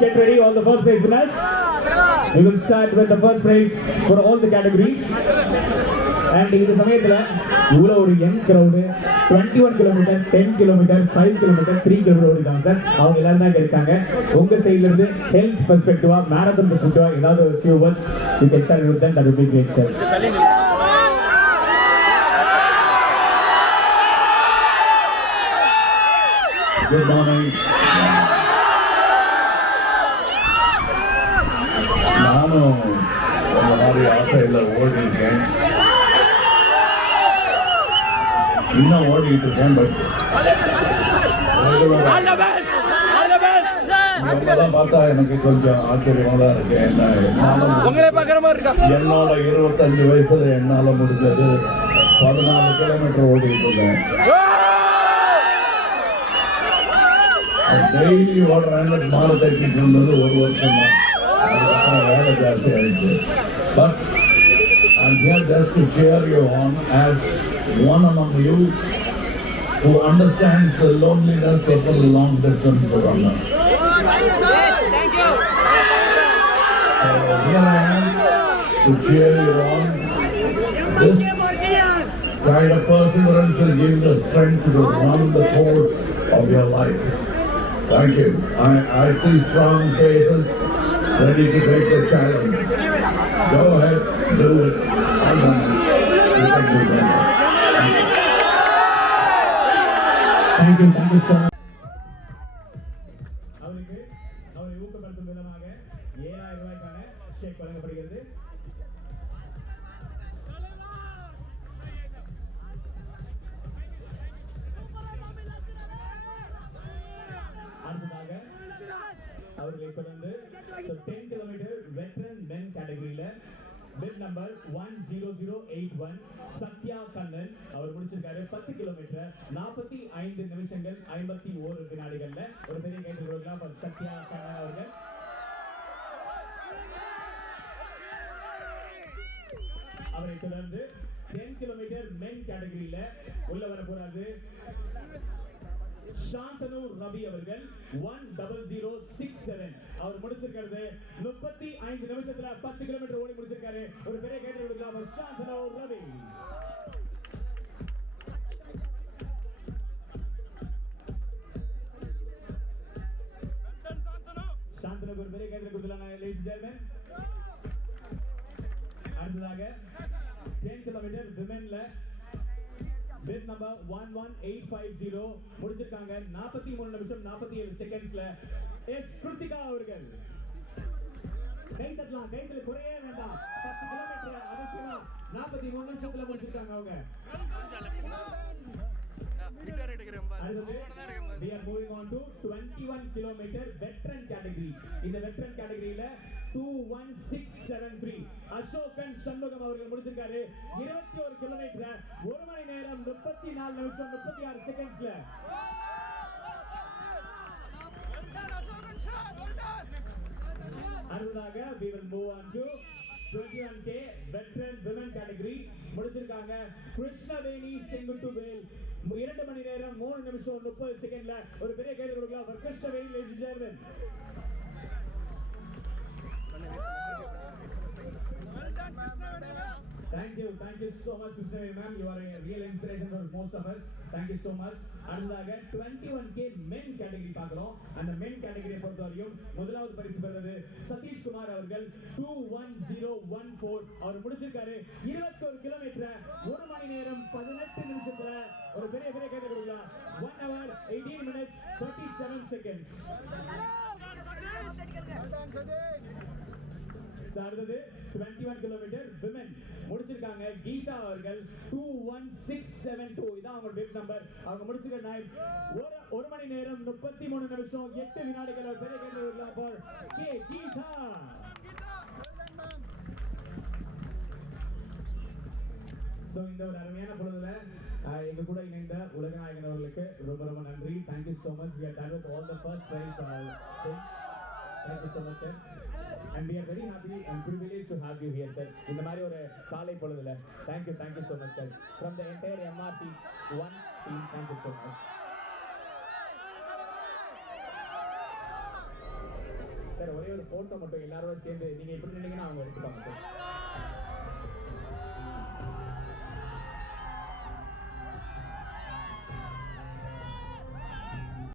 get ready, all the first prize winners. We will start with the first prize for all the categories. And இந்த சமயத்துல இவ்வளோ ஒரு young crowd 21 kilometre 10 kilometre 5 kilometre 3 kilometre ஓடிட்டாங்க sir. அவங்க எல்லாரும் தான் இருக்காங்க. உங்க சைட்ல இருந்து ஹெல்த் பெர்ஸ்பெக்டிவா மேரத்தான் பெர்ஸ்பெக்டிவா ஏதாவது ஒரு few words you can share with them, that would be great sir. Good morning. நானும் இந்த மாதிரி ஆசையில் ஓடிருக்கேன், இன்னும் ஓடிட்டு இருக்கேன். பட் இதெல்லாம் பார்த்தா எனக்கு கொஞ்சம் ஆச்சரியமா தான் இருக்கு. என்னோட 25 வயசுல என்னால முடிஞ்சது 14 கிலோமீட்டர் ஓடிட்டு இருக்கேன். டெய்லி ஓடுறாங்க. மாலை தட்டிட்டு இருந்தது ஒரு வருஷம் தான். அதுக்கப்புறம் வேலை ஜாஸ்தி ஆயிடுச்சு. But I'm here just to cheer you on as one among you who understands the loneliness of a long distance runner. Thank you. Here I am to cheer you on. This kind of perseverance will give you the strength to run the course of your life. Thank you. I see strong faces ready to take the challenge. Go ahead, do it. And then you can do that. Thank you so much. அவருக்கு அவரை ஊக்கப்படுத்தும் விதமாக 7,000 ரூபாய்க்கான check வழங்கப்படுகிறது. அடுத்ததாக அவர்களை தொடர்ந்து 10 kilometre veteran மென் கேட்டகரியில பிட் நம்பர் 10081 சத்யா கண்ணன் அவர் முடிச்சிருக்காரு. 10 கிலோமீட்டர் 45 நிமிஷங்கள் 51 வினாடிகள்ல. ஒரு பெரிய கைது கொடுக்கலாம் சத்யா கண்ணன் அவர்கள். அவரை தொடர்ந்து 10 கிலோமீட்டர் மென் கேட்டகரியில உள்ள வர போறாரு சாந்தனு ரவி அவர்கள் 10067 அவர் முடிச்சிருக்கிறது 35 நிமிஷத்துல 10 கிலோமீட்டர் ஓடி முடிச்சிருக்காரு. ஒரு பெரிய கைது கொடுக்கலாம் சாந்தனு ரவி. சாந்தனுக்கு ஒரு பெரிய கைது கொடுக்கலாம் ladies and gentlemen. அடுத்ததாக 10 கிலோமீட்டர் விமென்ல பிட் நம்பர் 11850 முடிச்சிருக்காங்க 43 நிமிஷம் 47 செகண்ட்ஸ்ல எஸ் கிருத்திகா அவர்கள். கைத்தல குறையே வேண்டாம். 10 கிலோமீட்டர் அவசியமா 43 நிமிஷத்துல முடிச்சிருக்காங்க அவங்க. We are moving on to 21 kilometer veteran category. இந்த veteran categoryல 21673 அசோகன் சண்முகம் அவர்கள் முடிச்சிருக்காரு. 21 கிலோமீட்டர் 1 மணி நேரம் 34 நிமிஷம் 36 செகண்ட்ஸ்ல. அடுத்ததாக we will move on to 21k veteran women category முடிச்சிருக்காங்க கிருஷ்ணவேணி செங்குட்டுவேல் 2 மணி நேரம் 3 நிமிஷம் 30 செகண்ட்ல. ஒரு பெரிய கைது கொடுக்கலாம் Krishnaveni ladies and gentlemen. Thank you so much Krishnaveni ma'am, you are a real inspiration for most of us. Thank you so much. அடுத்ததாக 21k men category பார்க்கிறோம். அந்த men category பொறுத்தவரையும் முதலாவது பரிசு பெறுவது சதீஷ் குமார் அவர்கள் 21014 அவர் முடிச்சிருக்காரு 21 கிலோமீட்டர் 1 மணி நேரம் 18 நிமிஷத்துல. ஒரு பெரிய கைது கொடுக்கலாம் 1 hour 18 minutes 37 seconds. அடுத்தது 21 கிலோமீட்டர் விமென் முடிச்சிருக்காங்க கீதா அவர்கள் 21672 இதான் அவங்க பிட் நம்பர். அவங்க முடிச்சிருக்க டைம் 1 மணி நேரம் 33 நிமிஷம் 8 வினாடிகள். பெரிய கைது கொடுக்கலாம் for கே கீதா. சோ இந்த ஒரு அருமையான பொழுதுல எங்க கூட இணைந்த உலகநாயகன் அவர்களுக்கு ரொம்ப நன்றி. Thank you so much. We are done with all the first prize. Thank you so much sir. And we are very happy and privileged to have you here sir. இந்த மாதிரி ஒரு காலை பொழுதுல thank you so much sir. From the entire MRT 1 team, thank you so much. Sir ஒரே ஒரு photo மட்டும் எல்லாரோட சேர்ந்து நீங்க இப்படி நின்னீங்கன்னா அவங்க எடுத்துப்பாங்க சார்.